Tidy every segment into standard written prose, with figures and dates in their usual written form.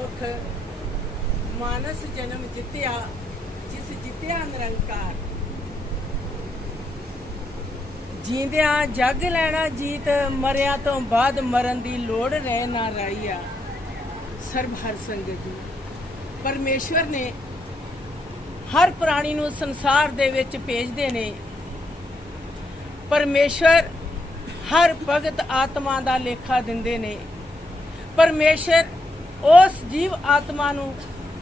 गुरमुख मानस जन्म जित्या जिस जित्या निरंकार। जींदिया जग लैना जीत मरिया तो बाद मरन दी लोड़ रह ना राईया। सर्व हर संगत जी परमेश्वर ने हर प्राणी नूं संसार दे विच भेजदे ने। परमेश्वर हर भगत आत्मा दा लेखा दिंदे ने। परमेश्वर उस जीव आत्मा नूं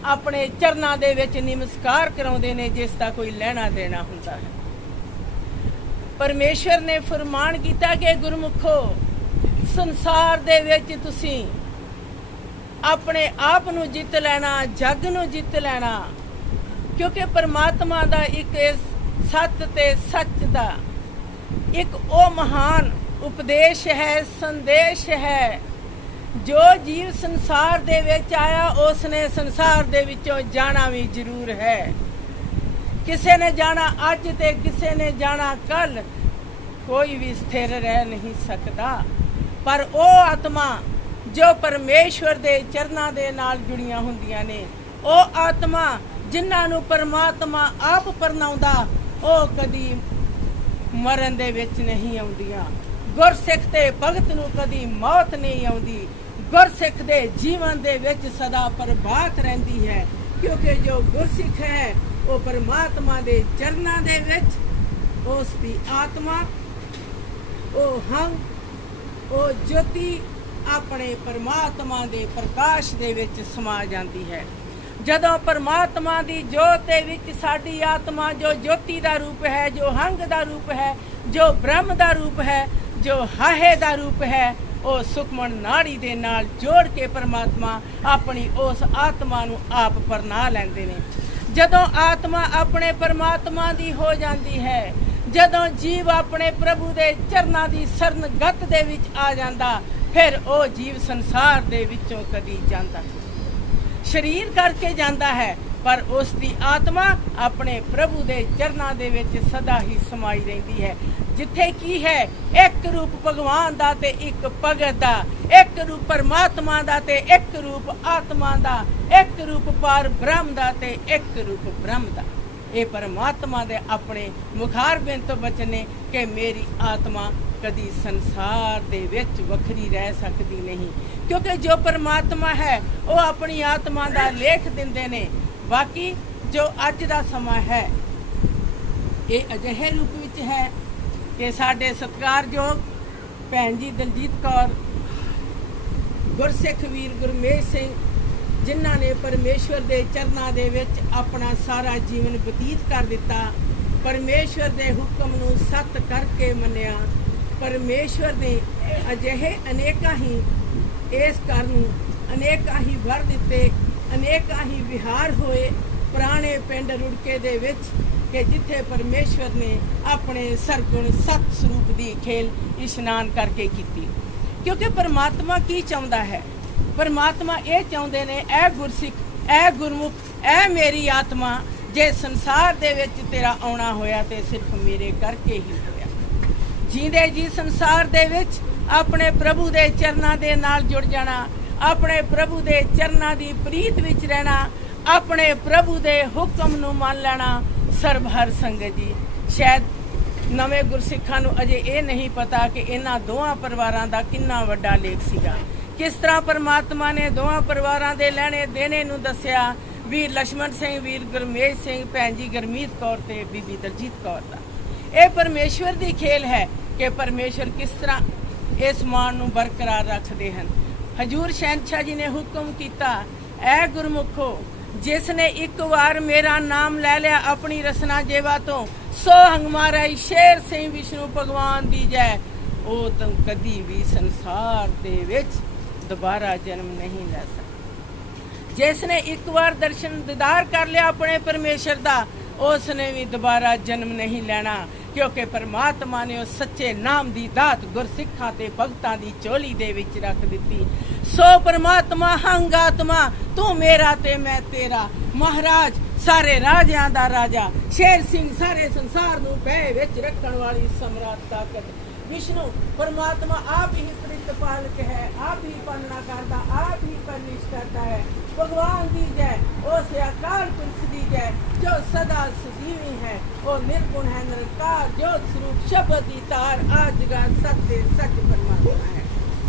अपने चरनां दे विच नमस्कार कराउंदे ने जिस दा कोई लैना देना हुंदा है। परमेश्वर ने फरमान किया कि गुरमुखो संसार दे विच तुसीं अपने आप नूं जित लेना, जग नूं जित लेना, क्योंकि परमात्मा दा एक सत्य ते सच दा एक ओ महान उपदेश है, संदेश है। जो जीव संसार दे विच आया उसने संसार दे विचों जाना भी जरूर है। किसी ने जाना अज ते किसी ने जाना कल, कोई भी स्थिर रह नहीं सकता। पर वो आत्मा जो परमेश्वर दे चरनां दे नाल जुड़ियां हुंदियां ने, वो आत्मा जिन्हां नूं परमात्मा आप परनाउंदा वो कदी मरण दे विच नहीं आउंदियां। गुरसिख ते भगत नूं कदी मौत नहीं आउंदी। गुरसिख दे जीवन दे विच सदा प्रभात रहिंदी है, क्योंकि जो गुरसिख है वो परमात्मा दे चरनां दे विच उस दी आत्मा ओ हंग ओ ज्योति अपने परमात्मा दे प्रकाश दे विच समा जाती है। जदों परमात्मा दी जोत दे विच साडी आत्मा जो ज्योति दा रूप है, जो हंग दा रूप है, जो ब्रह्म दा रूप है, जो हाहे दा रूप है, ਉਹ ਸੁਖਮਨ ਨਾੜੀ ਦੇ ਨਾਲ ਜੋੜ ਕੇ ਪਰਮਾਤਮਾ ਆਪਣੀ ਉਸ ਆਤਮਾ ਨੂੰ ਆਪ ਪਰਨਾ ਲੈਂਦੇ ਨੇ। ਜਦੋਂ ਆਤਮਾ ਆਪਣੇ ਪਰਮਾਤਮਾ ਦੀ ਹੋ ਜਾਂਦੀ ਹੈ, ਜਦੋਂ ਜੀਵ ਆਪਣੇ ਪ੍ਰਭੂ ਦੇ ਚਰਨਾਂ ਦੀ ਸਰਨਗਤ ਦੇ ਵਿੱਚ ਆ ਜਾਂਦਾ, ਫਿਰ ਉਹ ਜੀਵ ਸੰਸਾਰ ਦੇ ਵਿੱਚੋਂ ਕਦੀ ਜਾਂਦਾ ਸਰੀਰ ਕਰਕੇ ਜਾਂਦਾ ਹੈ, पर उसकी आत्मा अपने प्रभु दे चरनां दे विच सदा ही समाई रहिंदी है। जिथे की है एक रूप भगवान दा ते एक भगत दा, एक रूप परमात्मा दा ते एक रूप आत्मा दा, एक रूप पार ब्रह्म दा ते एक रूप ब्रह्म दा। ये परमात्मा दे अपने मुखार बिंद तो बचने कि मेरी आत्मा कदी संसार दे विच वखरी रह सकती नहीं, क्योंकि जो परमात्मा है वो अपनी आत्मा दा लेख दिंदे ने। बाकी जो अज दा समा है ये अजिहे रूप विच है कि साडे सत्कारयोग भैन जी दलजीत कौर, गुरसिख वीर गुरमेश सिंह, जिन्हां ने परमेश्वर दे चरनां दे विच अपना सारा जीवन बतीत कर दिता, परमेश्वर दे हुक्म नूं सत करके मन्निया। परमेश्वर ने अजिहे अनेकां ही इस घर नूं अनेकां ही वर दिते, अनेकां ही विहार होए पुराने पिंड रुड़के दे विच कि जिथे परमेश्वर ने अपने सरगुण सत स्वरूप दी खेल इशनान करके कीती। क्योंकि परमात्मा की चाहुंदा है, परमात्मा ये चाहुंदे ने ऐ गुरसिख, ऐ गुरमुख, ऐ मेरी आत्मा, जे संसार दे विच तेरा आउणा होया ते सिर्फ मेरे करके ही होया। जींदे जी संसार दे विच अपने प्रभु दे चरनां दे नाल जुड़ जाना, अपने प्रभु दे चरनां दी प्रीत विच रहना, अपने प्रभु दे हुक्म नूं मान लेना। सर्व हर संगत जी शायद नवें गुरसिखां नूं अजे ये नहीं पता कि इन्हां दोवां परिवारां दा किन्ना वड्डा लेख सीगा। किस तरह परमात्मा ने दोवां परिवारां दे लैणे देने नूं दस्सिया। वीर लक्ष्मण सिंह, वीर गुरमेश सिंह, भैन जी गुरमीत कौर ते बीबी दलजीत कौर दा ये परमेश्वर दी खेल है कि परमेश्वर किस तरह इस मान नूं बरकरार रखदे हन। हजूर शहनशाह जी ने हुक्म किया, ऐ गुरमुखो जिसने एक बार मेरा नाम ले लिया अपनी रसना जेवा तो, सो हंगमारा शेर सिंह विष्णु भगवान दी जय, वो तुम कदी भी संसार दे विच दोबारा जन्म नहीं ले सकता। जिसने एक बार दर्शन दीदार कर लिया अपने परमेश्वर दा, उसने भी दोबारा जन्म नहीं लेना, क्योंकि परमात्मा ने उस सच्चे नाम दी दात गुरसिखां ते भगतां दी झोली दे विच रख दिती। सो परमात्मा हंग आत्मा तू मेरा ते मैं तेरा, महाराज सारे राजियां दा राजा, शेर सिंह सारे संसार नूं भय विच रखण वाली सम्राट ताकत विष्णु परमात्मा आप ही प्रतिपालक है, आप ही पालना करता, आप ही परवरिश करता है। भगवान दी जय, उस अकाल पुरख दी जय जो सदा सजीवी है, वो निर्गुण है निरंकार ज्योत स्वरूप शब्द दी तार आज गा सत्य सच परमात्मा है।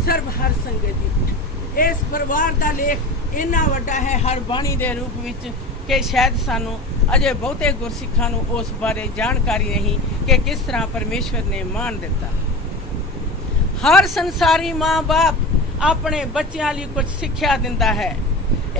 सर्व हर संगत जी इस परिवार का लेख इन्ना वड्डा है हर बाणी के रूप विच कि शायद सानू अजे बहुते गुरसिखां नू उस बारे जानकारी नहीं कि किस तरह परमेश्वर ने मान दिता। हर संसारी माँ बाप अपने बच्चों लिए कुछ सिक्ख्या दिंदा है।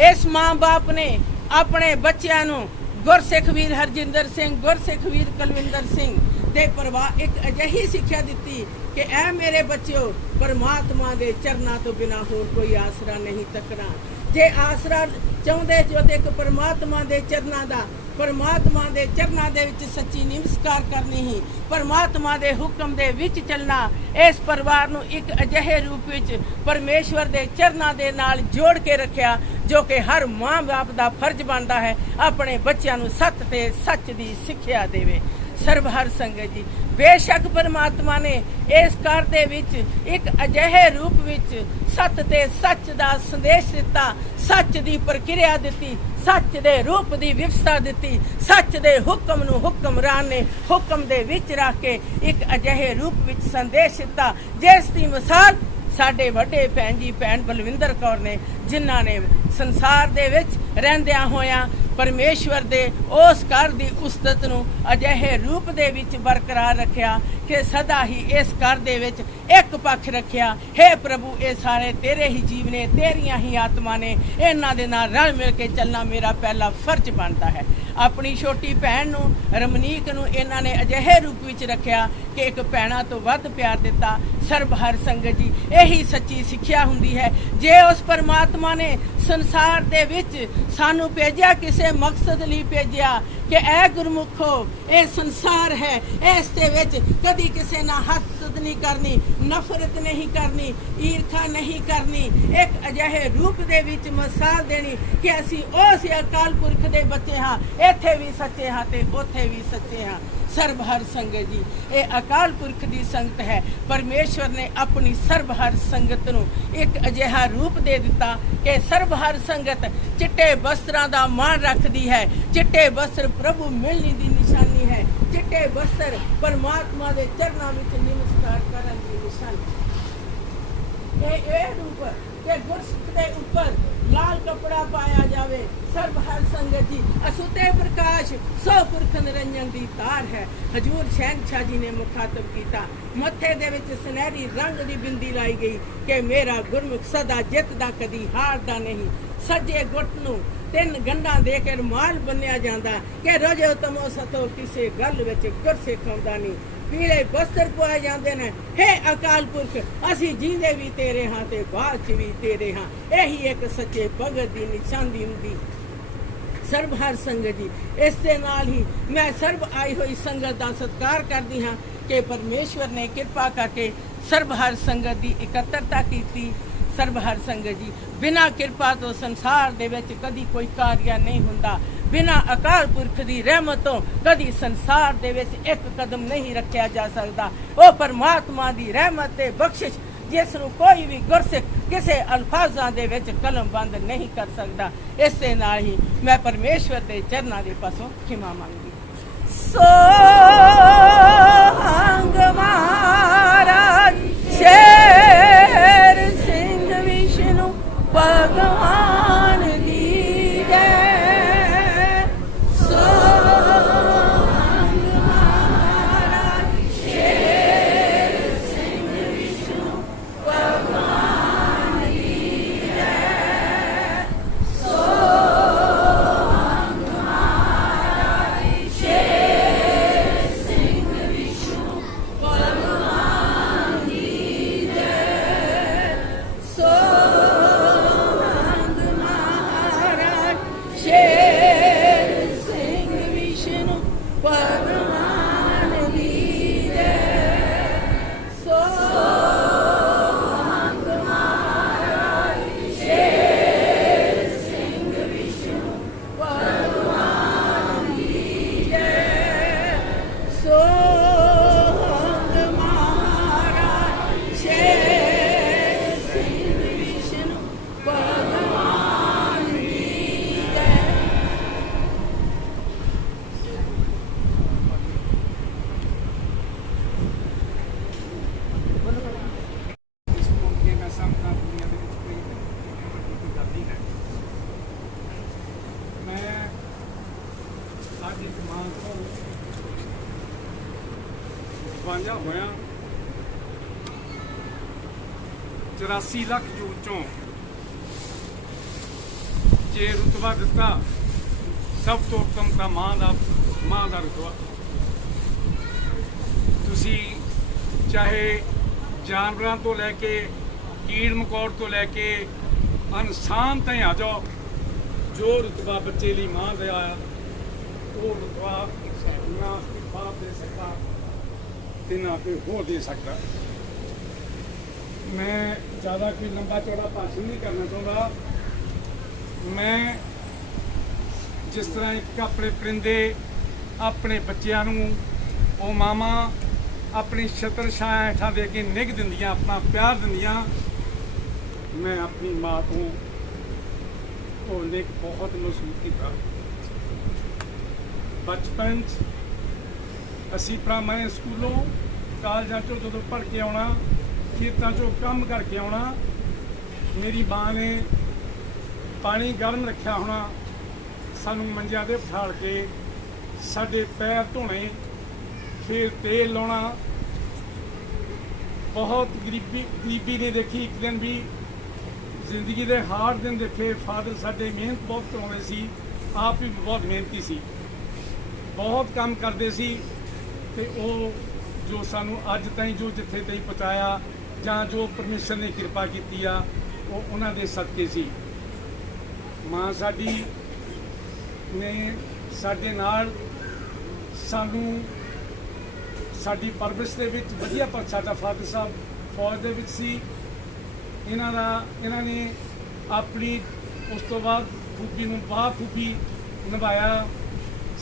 इस माँ बाप ने अपने बच्चों नू गुरसिख वीर हरजिंदर सिंह, गुरसिख वीर कुलविंदर सिंह दे परिवार एक अजिही सिक्ख्या दी कि ऐ मेरे बच्चों, परमात्मा दे चरना तो बिना होर कोई आसरा नहीं तकना। जे आसरा चाहुंदे जो ते परमात्मा दे चरना दा, परमात्मा दे चरना दे विच सच्ची नमस्कार करनी ही, परमात्मा दे हुक्म दे विच चलना। इस परिवार नूं एक अजिहे रूप विच परमेश्वर दे चरना दे नाल जोड़ के रखिया जो कि हर मां बाप दा फर्ज बनता है अपने बच्चों नूं सत ते सच दी सिक्ख्या देवे। सर्व हर संगत जी बेशक परमात्मा ने इस घर दे विच एक अजिहे रूप विच सत ते सच दा संदेश दिता, सच दी प्रक्रिया दिती, सच दे रूप दी व्यवस्था दिती, सच दे हुक्म नूं हुक्मरान ने हुक्म दे विच रख के एक अजिहे रूप विच संदेश दिता जिस दी मिसाल साडे वड्डे भैन जी भैन बलविंदर कौर ने, जिन्हां ने संसार दे विच रहिंदियां होयां परमेश्वर दे उस घर दी उस्तत नूं अजिहे रूप दे विच बरकरार रखिया कि सदा ही इस घर दे विच एक पक्ष रखिया। हे प्रभु ये सारे तेरे ही जीव ने, तेरियां ही आत्मा ने, इन्हां दे नाल रल मिल के चलना मेरा पहला फर्ज बनता है। अपनी छोटी भैन नूं रमनीक नूं इन्हां ने अजिहे रूप विच रखिया कि एक भैणां तो वध प्यार दिता। सर्व हर संगत जी यही सच्ची सिक्ख्या हुंदी है। जे उस परमात्मा ने संसार दे विच सानू भेजिया किसे मकसद लई भेजिया कि ऐ गुरमुखो ये संसार है, इस दे विच कदी किसे ना हसद नहीं करनी, नफरत नहीं करनी, ईर्खा नहीं करनी, एक अजिहे रूप दे विच मिसाल देनी कि असी उस अकाल पुरख दे बच्चे हाँ, इत्थे भी सच्चे हाँ ते उत्थे भी सच्चे हाँ। सर्व हर संगत जी ये अकाल पुरख की संगत है। परमेश्वर ने अपनी सर्व हर संगत नूं एक अजिहा रूप दे दिता कि सर्व हर संगत चिट्टे वस्त्रां दा मान रखदी है। चिट्टे वस्त्र प्रभु मिलने की निशानी है। चिट्टे वस्त्र परमात्मा दे चरनां विच नमस्कार करन की निशानी। ये रूप के गुरसिख दे ऊपर लाल कपड़ा पाया जावे। सर्व हर संगत जी असुते प्रकाश सौ पुरख निरंजन दी तार है। हजूर शहनशाह जी ने मुखातब किया, मथे दे विच सुनहरी रंग दी बिंदी लाई गई कि मेरा गुरमुख सदा जितदा कदी हारदा नहीं। सज्जे गुट नूं तीन गंढां दे के रुमाल बन्निया जांदा कि रोजो तमो सतो किसे गल विच गुरसिख आउंदा नहीं। पीले वस्त्र पाए जाते हैं। हे अकाल पुरख असी जींदे भी तेरे हाँ ते बाद च भी तेरे हाँ। यही एक सच्चे भगत की निशानी हुंदी। सर्व हर संगत जी इस दे नाल ही मैं सर्व आई हुई संगत का सत्कार करती हाँ कि परमेश्वर ने कृपा करके सर्व हर संगत की इकट्ठता की। सर्व हर संगत जी बिना कृपा तो संसार दे विच कदी कोई कार्य नहीं हुंदा। बिना अकाल पुरख की रहमत तो कदी संसार दे विच एक कदम नहीं रखा जा सकता। वो परमात्मा की रहमत ते बख्शिश जिस नूं कोई भी गुरसिख किसी अल्फाजां दे विच कलम बंद नहीं कर सकता। इस दे नाल ही मैं परमेश्वर के चरनां दे पासों खिमा मंगदी। सोहंग महाराज शेर सिंह विष्णु भगवान दी जय। Sing ਸਾਂਝਾ ਹੋਇਆ 84 ਲੱਖ ਜੂਨ ਚੋਂ ਜੇ ਰੁਤਬਾ ਦਿੱਤਾ ਸਭ ਤੋਂ ਉੱਤਮ ਤਾਂ ਮਾਂ ਦਾ ਰੁਤਬਾ। ਤੁਸੀਂ ਚਾਹੇ ਜਾਨਵਰਾਂ ਤੋਂ ਲੈ ਕੇ ਕੀੜ ਮਕੌੜ ਤੋਂ ਲੈ ਕੇ ਇਨਸਾਨ ਤਾਈਂ ਆ ਜਾਓ, ਜੋ ਰੁਤਬਾ ਬੱਚੇ ਲਈ ਮਾਂ ਦਾ ਆ ਉਹ ਰੁਤਬਾ ਨਾ ਕੋਈ ਬਾਪ ਦੇ ਸਕਦਾ ਤੇ ਨਾ ਕੋਈ ਹੋਰ ਦੇ ਸਕਦਾ। ਮੈਂ ਜ਼ਿਆਦਾ ਕੋਈ ਲੰਬਾ ਚੌੜਾ ਭਾਸ਼ਣ ਨਹੀਂ ਕਰਨਾ ਚਾਹੁੰਦਾ। ਮੈਂ ਜਿਸ ਤਰ੍ਹਾਂ ਇੱਕ ਆਪਣੇ ਪਰਿੰਦੇ ਆਪਣੇ ਬੱਚਿਆਂ ਨੂੰ ਉਹ ਮਾਵਾਂ ਆਪਣੀ ਛਤਰ ਛਾਂ ਹੇਠਾਂ ਦੇ ਕੇ ਨਿੱਘ ਦਿੰਦੀਆਂ, ਆਪਣਾ ਪਿਆਰ ਦਿੰਦੀਆਂ, ਮੈਂ ਆਪਣੀ ਮਾਂ ਤੋਂ ਉਹ ਨਿੱਘ ਬਹੁਤ ਮਹਿਸੂਸ ਕੀਤਾ। ਬਚਪਨ 'ਚ ਅਸੀਂ ਮੈਂ ਸਕੂਲੋਂ ਕਾਲਜਾਂ 'ਚੋਂ ਜਦੋਂ ਪੜ੍ਹ ਕੇ ਆਉਣਾ, ਖੇਤਾਂ 'ਚੋਂ ਕੰਮ ਕਰਕੇ ਆਉਣਾ, ਮੇਰੀ ਮਾਂ ਨੇ ਪਾਣੀ ਗਰਮ ਰੱਖਿਆ ਹੋਣਾ, ਸਾਨੂੰ ਮੰਜਿਆਂ 'ਤੇ ਬਿਠਾਲ ਕੇ ਸਾਡੇ ਪੈਰ ਧੋਣੇ, ਫਿਰ ਤੇਲ ਲਾਉਣਾ। ਬਹੁਤ ਗਰੀਬੀ ਨੇ ਦੇਖੀ ਇੱਕ ਦਿਨ ਵੀ, ਜ਼ਿੰਦਗੀ ਦੇ ਹਾਰ ਦਿਨ ਦੇਖੇ। ਫਾਦਰ ਸਾਡੇ ਮਿਹਨਤ ਬਹੁਤ ਕਰਾਉਂਦੇ ਸੀ, ਆਪ ਵੀ ਬਹੁਤ ਮਿਹਨਤੀ ਸੀ, ਬਹੁਤ ਕੰਮ ਕਰਦੇ ਸੀ ਤੇ ਉਹ ਜੋ ਸਾਨੂੰ ਅੱਜ ਤਾਈਂ ਜੋ ਜਿੱਥੇ ਤਾਈਂ ਪਹੁੰਚਾਇਆ ਜਾਂ ਜੋ ਪਰਮੇਸ਼ਰ ਨੇ ਕਿਰਪਾ ਕੀਤੀ ਆ ਉਹ ਉਹਨਾਂ ਦੇ ਸਦਕੇ ਸੀ। ਮਾਂ ਸਾਡੀ ਨੇ ਸਾਡੇ ਨਾਲ ਸਾਨੂੰ ਸਾਡੀ ਪਰਵਰਿਸ਼ ਦੇ ਵਿੱਚ ਵਧੀਆ, ਪਰ ਸਾਡਾ ਫਾਦਰ ਸਾਹਿਬ ਫੌਜ ਦੇ ਵਿੱਚ ਸੀ। ਇਹਨਾਂ ਨੇ ਆਪਣੀ ਉਸ ਤੋਂ ਬਾਅਦ ਖੂਬੀ ਨੂੰ ਬਾਖੂਬੀ ਨਿਭਾਇਆ,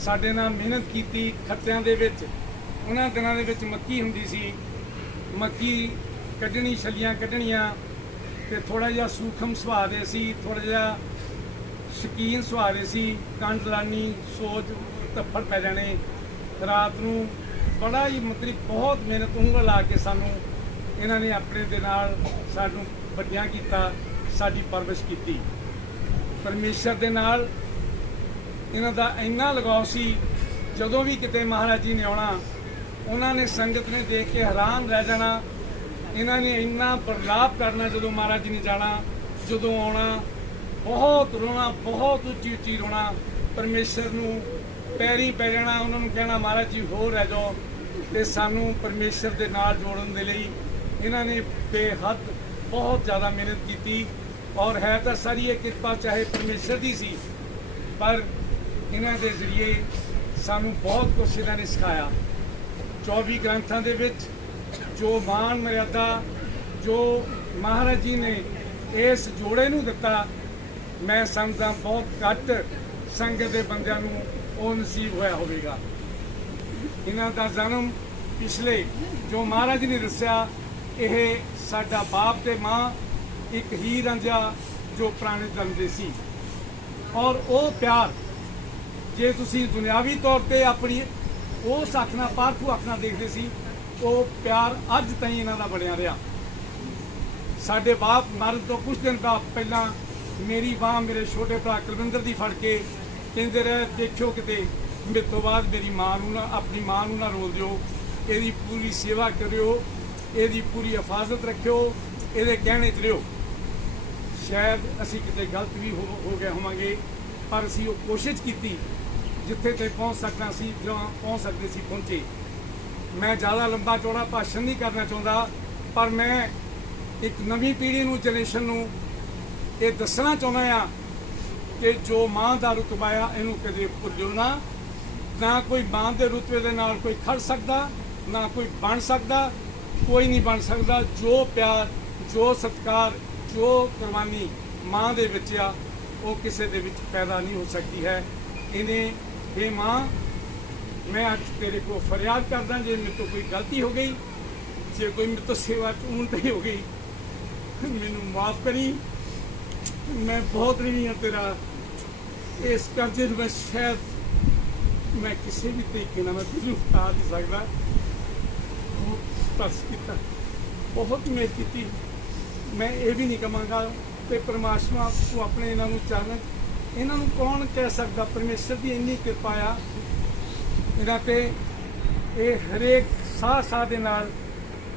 ਸਾਡੇ ਨਾਲ ਮਿਹਨਤ ਕੀਤੀ। ਖੱਤਿਆਂ ਦੇ ਵਿੱਚ ਉਹਨਾਂ ਦਿਨਾਂ ਦੇ ਵਿੱਚ ਮੱਕੀ ਹੁੰਦੀ ਸੀ, ਮੱਕੀ ਕੱਢਣੀ, ਛੱਲੀਆਂ ਕੱਢਣੀਆਂ ਤੇ ਥੋੜ੍ਹਾ ਜਿਹਾ ਸੂਖਮ ਸੁਭਾਅ ਦੇ ਸੀ, ਥੋੜ੍ਹਾ ਜਿਹਾ ਸ਼ੌਕੀਨ ਸੁਭਾਅ ਦੇ ਸੀ। ਕੰਡ ਲਾਣੀ, ਸੋਚ ਧੱਫੜ ਪੈ ਜਾਣੇ। ਰਾਤ ਨੂੰ ਬੜਾ ਹੀ ਮਤਲਬ ਬਹੁਤ ਮਿਹਨਤ ਉਂਗਲ ਲਾ ਕੇ ਸਾਨੂੰ ਇਹਨਾਂ ਨੇ ਆਪਣੇ ਦੇ ਨਾਲ ਸਾਨੂੰ ਵੱਡਿਆਂ ਕੀਤਾ, ਸਾਡੀ ਪਰਵਰਿਸ਼ ਕੀਤੀ। ਪਰਮੇਸ਼ਰ ਦੇ ਨਾਲ ਇਹਨਾਂ ਦਾ ਇੰਨਾ ਲਗਾਓ ਸੀ, ਜਦੋਂ ਵੀ ਕਿਤੇ ਮਹਾਰਾਜ ਜੀ ਨੇ ਆਉਣਾ ਉਹਨਾਂ ਨੇ ਸੰਗਤ ਨੇ ਦੇਖ ਕੇ ਹੈਰਾਨ ਰਹਿ ਜਾਣਾ। ਇਹਨਾਂ ਨੇ ਇੰਨਾ ਬਰਲਾਪ ਕਰਨਾ ਜਦੋਂ ਮਹਾਰਾਜ ਜੀ ਨੇ ਜਾਣਾ, ਜਦੋਂ ਆਉਣਾ, ਬਹੁਤ ਰੋਣਾ, ਬਹੁਤ ਉੱਚੀ ਉੱਚੀ ਰੋਣਾ, ਪਰਮੇਸ਼ਰ ਨੂੰ ਪੈਰੀਂ ਪੈ ਜਾਣਾ, ਉਹਨਾਂ ਨੂੰ ਕਹਿਣਾ ਮਹਾਰਾਜ ਜੀ ਹੋਰ ਰਹਿ ਜਾਓ। ਤੇ ਸਾਨੂੰ ਪਰਮੇਸ਼ਰ ਦੇ ਨਾਲ ਜੋੜਨ ਦੇ ਲਈ ਇਹਨਾਂ ਨੇ ਬੇਹੱਦ ਬਹੁਤ ਜ਼ਿਆਦਾ ਮਿਹਨਤ ਕੀਤੀ। ਔਰ ਹੈ ਤਾਂ ਸਾਰੀ ਇਹ ਕਿਰਪਾ ਚਾਹੇ ਪਰਮੇਸ਼ਰ ਦੀ ਸੀ, ਪਰ ਇਹਨਾਂ ਦੇ ਜ਼ਰੀਏ ਸਾਨੂੰ ਬਹੁਤ ਕੁਛ ਇਹਨਾਂ ਨੇ ਸਿਖਾਇਆ। 24 ਗ੍ਰੰਥਾਂ ਦੇ ਵਿੱਚ ਜੋ ਮਾਨ ਮਰਿਆਦਾ ਜੋ ਮਹਾਰਾਜ ਜੀ ਨੇ ਇਸ ਜੋੜੇ ਨੂੰ ਦਿੱਤਾ, ਮੈਂ ਸਮਝਦਾ ਬਹੁਤ ਘੱਟ ਸੰਗਤ ਦੇ ਬੰਦਿਆਂ ਨੂੰ ਉਹ ਨਸੀਬ ਹੋਇਆ ਹੋਵੇਗਾ। ਇਹਨਾਂ ਦਾ ਜਨਮ ਪਿਛਲੇ ਜੋ ਮਹਾਰਾਜ ਨੇ ਦੱਸਿਆ, ਇਹ ਸਾਡਾ ਬਾਪ ਤੇ ਮਾਂ ਇੱਕ ਹੀ ਰਾਂਝਾ ਜੋ ਪੁਰਾਣੇ ਜਨਮ ਦੇ ਸੀ। ਔਰ ਉਹ ਪਿਆਰ ਜੇ ਤੁਸੀਂ ਦੁਨਿਆਵੀ ਤੌਰ ਤੇ ਆਪਣੀ ਉਸ ਅੱਖ ਨਾਲ ਪਾਰਥੂ ਅੱਖ ਨਾਲ ਦੇਖਦੇ ਸੀ, ਉਹ ਪਿਆਰ ਅੱਜ ਤਾਈਂ ਇਹਨਾਂ ਦਾ ਬਣਿਆ ਰਿਹਾ। ਸਾਡੇ ਬਾਪ ਮਰਨ ਤੋਂ ਕੁਝ ਦਿਨ ਪਹਿਲਾਂ ਮੇਰੀ ਬਾਂਹ ਮੇਰੇ ਛੋਟੇ ਭਰਾ ਕੁਲਵਿੰਦਰ ਦੀ ਫੜ ਕੇ ਕਹਿੰਦੇ ਰਹੇ, ਦੇਖਿਓ ਕਿਤੇ ਮੇਰੇ ਤੋਂ ਬਾਅਦ ਮੇਰੀ ਮਾਂ ਨੂੰ ਨਾ, ਆਪਣੀ ਮਾਂ ਨੂੰ ਨਾ ਰੋਲ ਦਿਓ, ਇਹਦੀ ਪੂਰੀ ਸੇਵਾ ਕਰਿਓ, ਇਹਦੀ ਪੂਰੀ ਹਿਫਾਜ਼ਤ ਰੱਖਿਓ, ਇਹਦੇ ਕਹਿਣੇ 'ਚ ਰਿਓ। ਸ਼ਾਇਦ ਅਸੀਂ ਕਿਤੇ ਗਲਤ ਵੀ ਹੋ ਗਏ ਹੋਵਾਂਗੇ, ਪਰ ਅਸੀਂ ਉਹ ਕੋਸ਼ਿਸ਼ ਕੀਤੀ ਜਿੱਥੇ ਤੇ ਪਹੁੰਚ ਸਕਣਾ ਸੀ, ਜਾਂ ਪਹੁੰਚ ਸਕਦੇ ਸੀ ਪਹੁੰਚੇ। ਮੈਂ ਜ਼ਿਆਦਾ ਲੰਬਾ ਚੌੜਾ ਭਾਸ਼ਣ ਨਹੀਂ ਕਰਨਾ ਚਾਹੁੰਦਾ, ਪਰ ਮੈਂ ਇੱਕ ਨਵੀਂ ਪੀੜ੍ਹੀ ਨੂੰ, ਜਨਰੇਸ਼ਨ ਨੂੰ ਇਹ ਦੱਸਣਾ ਚਾਹੁੰਦਾ ਆ ਕਿ ਜੋ ਮਾਂ ਦਾ ਰੁਤਬਾ ਆ ਇਹਨੂੰ ਕਦੇ ਭੁੱਲਿਓ ਨਾ। ਨਾ ਕੋਈ ਮਾਂ ਦੇ ਰੁਤਬੇ ਦੇ ਨਾਲ ਕੋਈ ਖੜ ਸਕਦਾ, ਨਾ ਕੋਈ ਬਣ ਸਕਦਾ, ਕੋਈ ਨਹੀਂ ਬਣ ਸਕਦਾ। ਜੋ ਪਿਆਰ, ਜੋ ਸਤਿਕਾਰ, ਜੋ ਕੁਰਬਾਨੀ ਮਾਂ ਦੇ ਵਿੱਚ ਆ, ਉਹ ਕਿਸੇ ਦੇ ਵਿੱਚ ਪੈਦਾ ਨਹੀਂ ਹੋ ਸਕਦੀ ਹੈ। ਇਹਨੇ ਇਹ ਮਾਂ, ਮੈਂ ਅੱਜ ਤੇਰੇ ਕੋਲ ਫਰਿਆਦ ਕਰਦਾ, ਜੇ ਮੇਰੇ ਤੋਂ ਕੋਈ ਗਲਤੀ ਹੋ ਗਈ, ਜੇ ਕੋਈ ਮੇਰੇ ਤੋਂ ਸੇਵਾ ਚ ਉਲਟੀ ਹੋ ਗਈ, ਮੈਨੂੰ ਮਾਫ ਕਰੀ। ਮੈਂ ਬਹੁਤ ऋणी ਹਾਂ ਤੇਰਾ। ਇਸ ਕਰਜ਼ੇ ਨੂੰ ਮੈਂ ਸ਼ਾਇਦ ਮੈਂ ਕਿਸੇ ਵੀ ਤਰੀਕੇ ਨਾਲ ਮੈਂ ਤੈਨੂੰ ਉਤਾਰ ਨਹੀਂ ਸਕਦਾ। ਤਰਸ ਕੀਤਾ, ਬਹੁਤ ਮਿਹਨਤ ਕੀਤੀ। ਮੈਂ ਇਹ ਵੀ ਨਹੀਂ ਕਹਾਂਗਾ ਕਿ ਪਰਮਾਤਮਾ ਤੂੰ ਆਪਣੇ ਇਹਨਾਂ ਨੂੰ ਚਾਹਨ, ਇਹਨਾਂ ਨੂੰ ਕੌਣ ਕਹਿ ਸਕਦਾ। ਪਰਮੇਸ਼ਰ ਦੀ ਇੰਨੀ ਕਿਰਪਾ ਆ ਇਹਨਾਂ ਤੇ, ਇਹ ਹਰੇਕ ਸਾਹ ਸਾਹ ਦੇ ਨਾਲ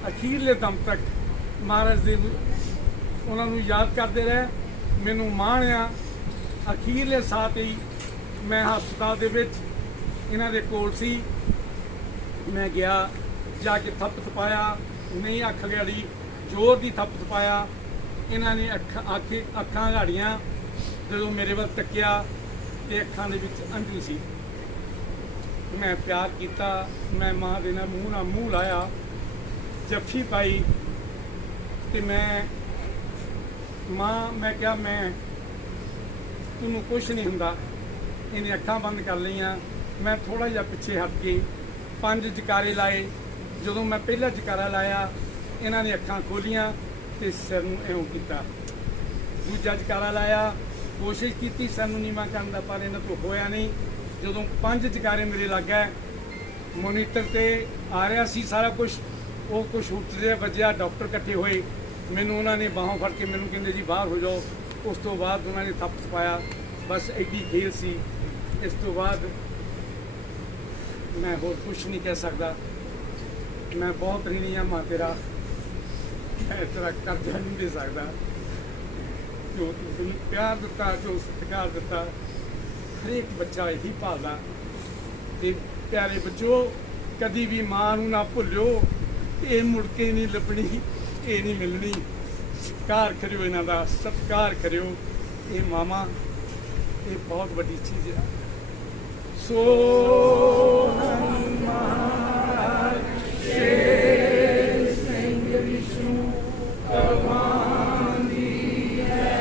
ਅਖੀਰਲੇ ਦਮ ਤੱਕ ਮਹਾਰਾਜ ਦੇ ਉਹਨਾਂ ਨੂੰ ਯਾਦ ਕਰਦੇ ਰਹੇ। ਮੈਨੂੰ ਮਾਣ ਆ ਅਖੀਰਲੇ ਸਾਹ 'ਤੇ ਹੀ ਮੈਂ ਹਸਪਤਾਲ ਦੇ ਵਿੱਚ ਇਹਨਾਂ ਦੇ ਕੋਲ ਸੀ। ਮੈਂ ਗਿਆ, ਜਾ ਕੇ ਥੱਪ ਥਪਾਇਆ, ਨਹੀਂ ਅੱਖ ਲਿਆੜੀ, ਜ਼ੋਰ ਦੀ ਥੱਪ ਥਪਾਇਆ। ਇਹਨਾਂ ਨੇ ਅੱਖਾਂ ਗਾੜੀਆਂ। ਜਦੋਂ ਮੇਰੇ ਵੱਲ ਤੱਕਿਆ ਤੇ ਅੱਖਾਂ ਦੇ ਵਿੱਚ ਅੰਜੂ ਸੀ। ਮੈਂ ਪਿਆਰ ਕੀਤਾ, ਮੈਂ ਮਾਂ ਦੇ ਨਾਲ ਮੂੰਹ ਲਾਇਆ, ਜੱਫੀ ਪਾਈ ਤੇ ਮੈਂ ਕਿਹਾ ਮੈਂ ਤੈਨੂੰ ਕੁਛ ਨਹੀਂ ਹੁੰਦਾ। ਇਹਨੇ ਅੱਖਾਂ ਬੰਦ ਕਰ ਲਈਆਂ। ਮੈਂ ਥੋੜਾ ਜਿਹਾ ਪਿੱਛੇ ਹਟ ਕੇ 5 ਜਕਾਰੇ ਲਾਏ। ਜਦੋਂ ਮੈਂ ਪਹਿਲਾ ਜਕਾਰਾ ਲਾਇਆ ਇਹਨਾਂ ਨੇ ਅੱਖਾਂ ਖੋਲੀਆਂ ਤੇ ਸਿਰ ਨੂੰ ਇਉਂ ਕੀਤਾ। ਦੂਜਾ ਜਕਾਰਾ ਲਾਇਆ, ਕੋਸ਼ਿਸ਼ ਕੀਤੀ ਸਿਰ ਨੂੰ ਨੀਵਾਂ ਕਰਨ ਦਾ, ਪਰ ਇਹਨਾਂ ਤੋਂ ਹੋਇਆ ਨਹੀਂ। ਜਦੋਂ 5 ਜਕਾਰੇ ਮੇਰੇ ਲੱਗ ਗਏ, ਮੋਨੀਟਰ ਤੇ ਆ ਰਿਹਾ ਸੀ ਸਾਰਾ ਕੁਝ, ਉਹ ਕੁਛ ਉੱਠਦੇ ਵੱਜਿਆ। ਡਾਕਟਰ ਇਕੱਠੇ ਹੋਏ, ਮੈਨੂੰ ਉਹਨਾਂ ਨੇ ਬਾਹੋਂ ਫੜ ਕੇ ਮੈਨੂੰ ਕਹਿੰਦੇ ਜੀ ਬਾਹਰ ਹੋ ਜਾਓ। ਉਸ ਤੋਂ ਬਾਅਦ ਉਹਨਾਂ ਨੇ ਥੱਪ ਪਾਇਆ। ਬਸ ਐਡੀ ਖੇਲ ਸੀ। ਇਸ ਤੋਂ ਬਾਅਦ ਮੈਂ ਹੋਰ ਕੁਛ ਨਹੀਂ ਕਹਿ ਸਕਦਾ। ਮੈਂ ਬਹੁਤ ऋणी ਹਾਂ ਮਾਂ ਤੇਰਾ, ਮੈਂ ਤੇਰਾ ਕਰਜ਼ਾ ਨਹੀਂ ਦੇ ਸਕਦਾ। ਜੋ ਤੁਸੀਂ ਪਿਆਰ ਦਿੱਤਾ, ਜੋ ਸਤਿਕਾਰ ਦਿੱਤਾ, ਹਰੇਕ ਬੱਚਾ ਇਹੀ ਭਾਲਦਾ। ਤੇ ਪਿਆਰੇ ਬੱਚੋ, ਕਦੀ ਵੀ ਮਾਂ ਨੂੰ ਨਾ ਭੁੱਲਿਓ। ਇਹ ਮੁੜ ਕੇ ਨਹੀਂ ਲੱਭਣੀ, ਇਹ ਨਹੀਂ ਮਿਲਣੀ। ਸਤਿਕਾਰ ਕਰਿਓ ਇਹਨਾਂ ਦਾ, ਸਤਿਕਾਰ ਕਰਿਓ। ਇਹ ਮਾਵਾਂ, ਇਹ ਬਹੁਤ ਵੱਡੀ ਚੀਜ਼ ਹੈ। ਸੋ ਸਿੰਘ ਵਿਸ਼ਨੂੰ ਭਗਵਾਨ ਦੀ ਹੈ।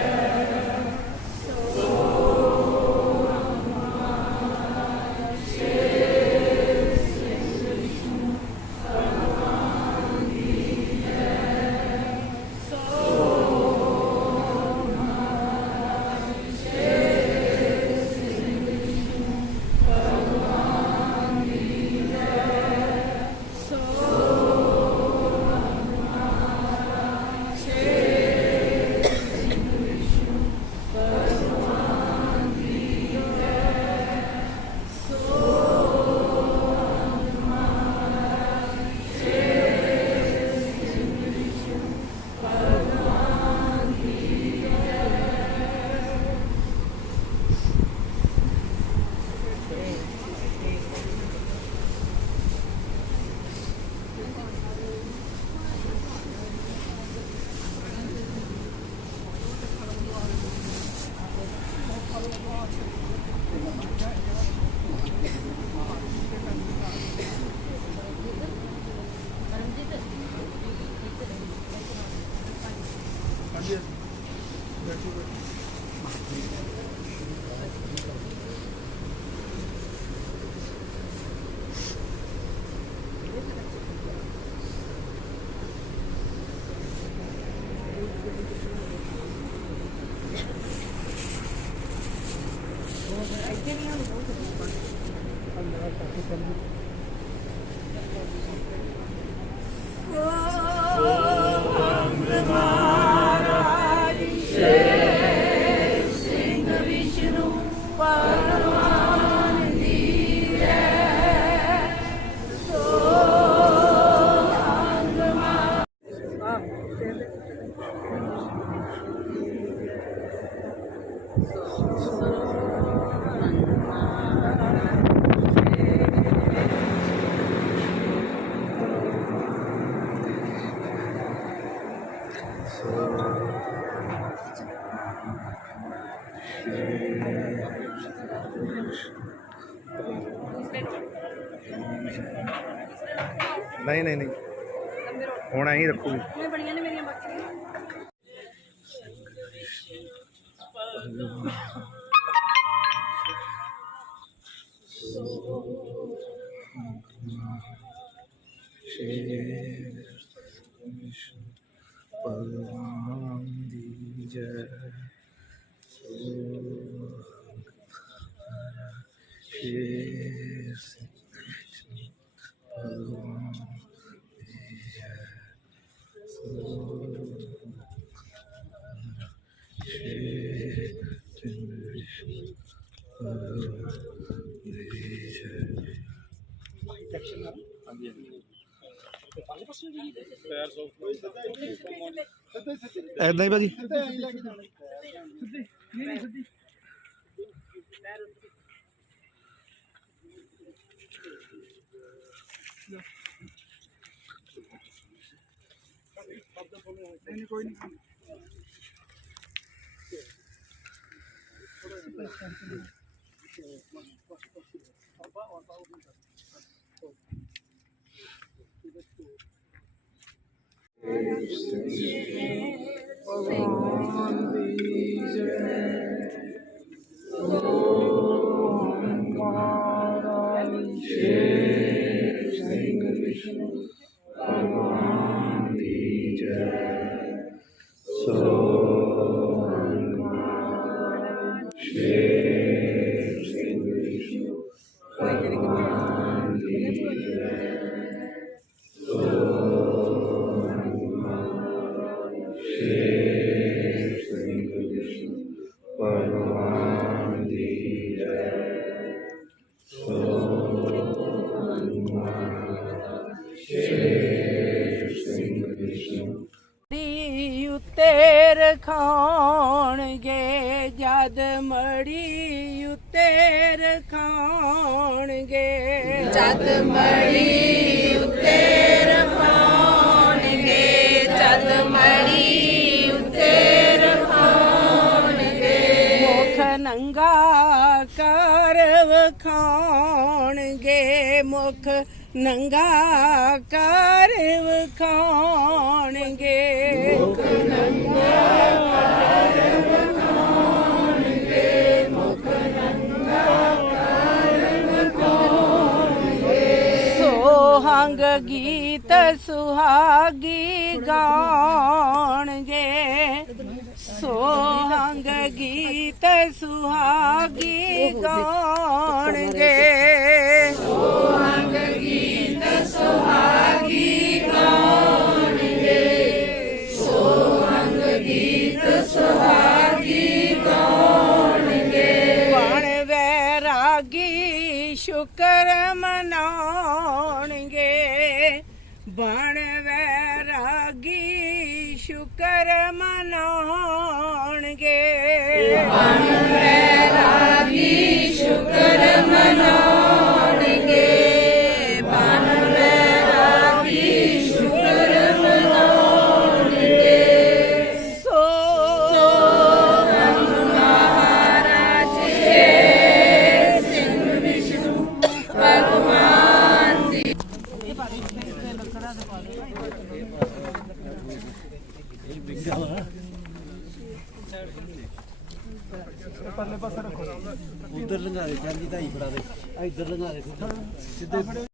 नहीं नहीं नहीं होना ही रखूगी। भगवान दी जय। भगवान दी जय। ਐਦਾਂ ਹੀ ਭਾਜੀ। ਉੱਤੇ ਰਖਾਉਣਗੇ ਜਦ ਮੜੀ ਉੱਤੇ ਰਖਾਉਣਗੇ ਜਦ ਮੜੀ ਉੱਤੇ ਰਖਾਉਣਗੇ ਜਦ ਮੜੀ ਉੱਤੇ ਰਖਾਉਣਗੇ ਮੁਖ ਨੰਗਾ ਕਰ ਵਖਾਉਣਗੇ ਮੁਖ ਨੰਗਾ ਕਰ ਵਖਾਉਣਗੇ ਮੁਖ ਨੰਗਾ ਕਰ ਵਖਾਉਣਗੇ ਮੁਖ ਨੰਗਾ ਕਰ ਵਖਾਉਣਗੇ ਸੋਹੰਗ ਗੀਤ ਸੁਹਾਗੀ ਗਾਉਣਗੇ ਸੋਹੰਗ ਗੀਤ ਸੁਹਾਗੀ ਗਾਉਣਗੇ ਸੋਹੰਗ ਗੀਤ ਸੁਹਾਗੀ ਗਾਉਣਗੇ ਸੋਹੰਗ ਗੀਤ ਸੁਹਾਗੀ ਗਾਉਣਗੇ ਬਣ ਵੈਰਾਗੀ ਸ਼ੁਕਰ ਮਨਾਉਣਗੇ ਬਣ ਵੈਰਾਗੀ ਸ਼ੁਕਰ ਮਨਾਉਣਗੇ ਬਣ ਵੈਰਾਗੀ ਸ਼ੁਕਰ ਮਨਾਉਣਗੇ ਬਣ ਵੈਰਾਗੀ ਸ਼ੁਕਰ ਮਨਾਉਣਗੇ ਸੋ ਮਹਾਰਾਜ ਸ਼ੇਰ ਸਿੰਘ ਵਿਸ਼ਨੂੰ ਭਗਵਾਨ ਦੀ ਪਰਲੇ ਪਾਸੇ ਰੱਖੋ ਉਧਰ ਲੰਘਾ ਦੇ ਚਾਂਦੀ ਢਾਈ ਫੜਾ ਦੇ ਇੱਧਰ ਲੰਘਾ ਦੇ ਸਿੱਧੇ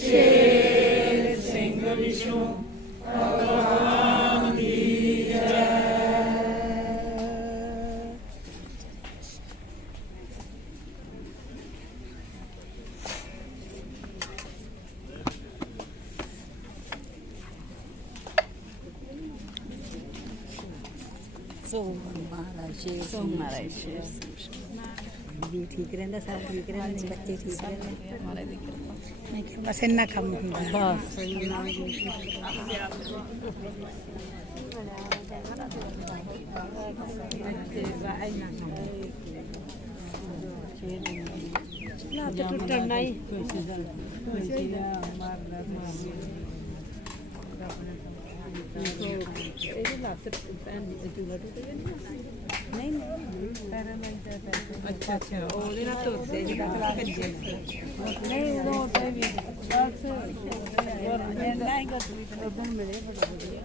ਸ਼ੇਰ ਵੀ ਠੀਕ ਰਹਿੰਦਾ, ਸਭ ਠੀਕ ਰਹਿੰਦੇ, ਬੱਚੇ ਠੀਕ ਰਹਿੰਦੇ। ਮੈਂ ਕਿਹਾ ਬਸ ਇੰਨਾ ਕੰਮ ਹੁੰਦਾ ਬਸ। ਨਾ ਤਾਂ ਟੁੱਟਣ ਨਹੀਂ ਇਹਦੀ ਲੱਤ ਪੈਣ ਦੀ ਚੂਲਾ ਟੁੱਟ ਜਾਂਦੀ ਨਹੀਂ ਅੱਛਾ ਅੱਛਾ ਉਹਦੇ ਨਾਲ ਤੁਰਦੇ ਜਿਹੜਾ ਭੱਜੇ ਨਹੀਂ ਉਦੋਂ ਤੇ ਵੀ ਬਸ ਨਹੀਂ ਗੱਡੀ ਉਦੋਂ ਮਿਲੇ ਬੜਾ ਵਧੀਆ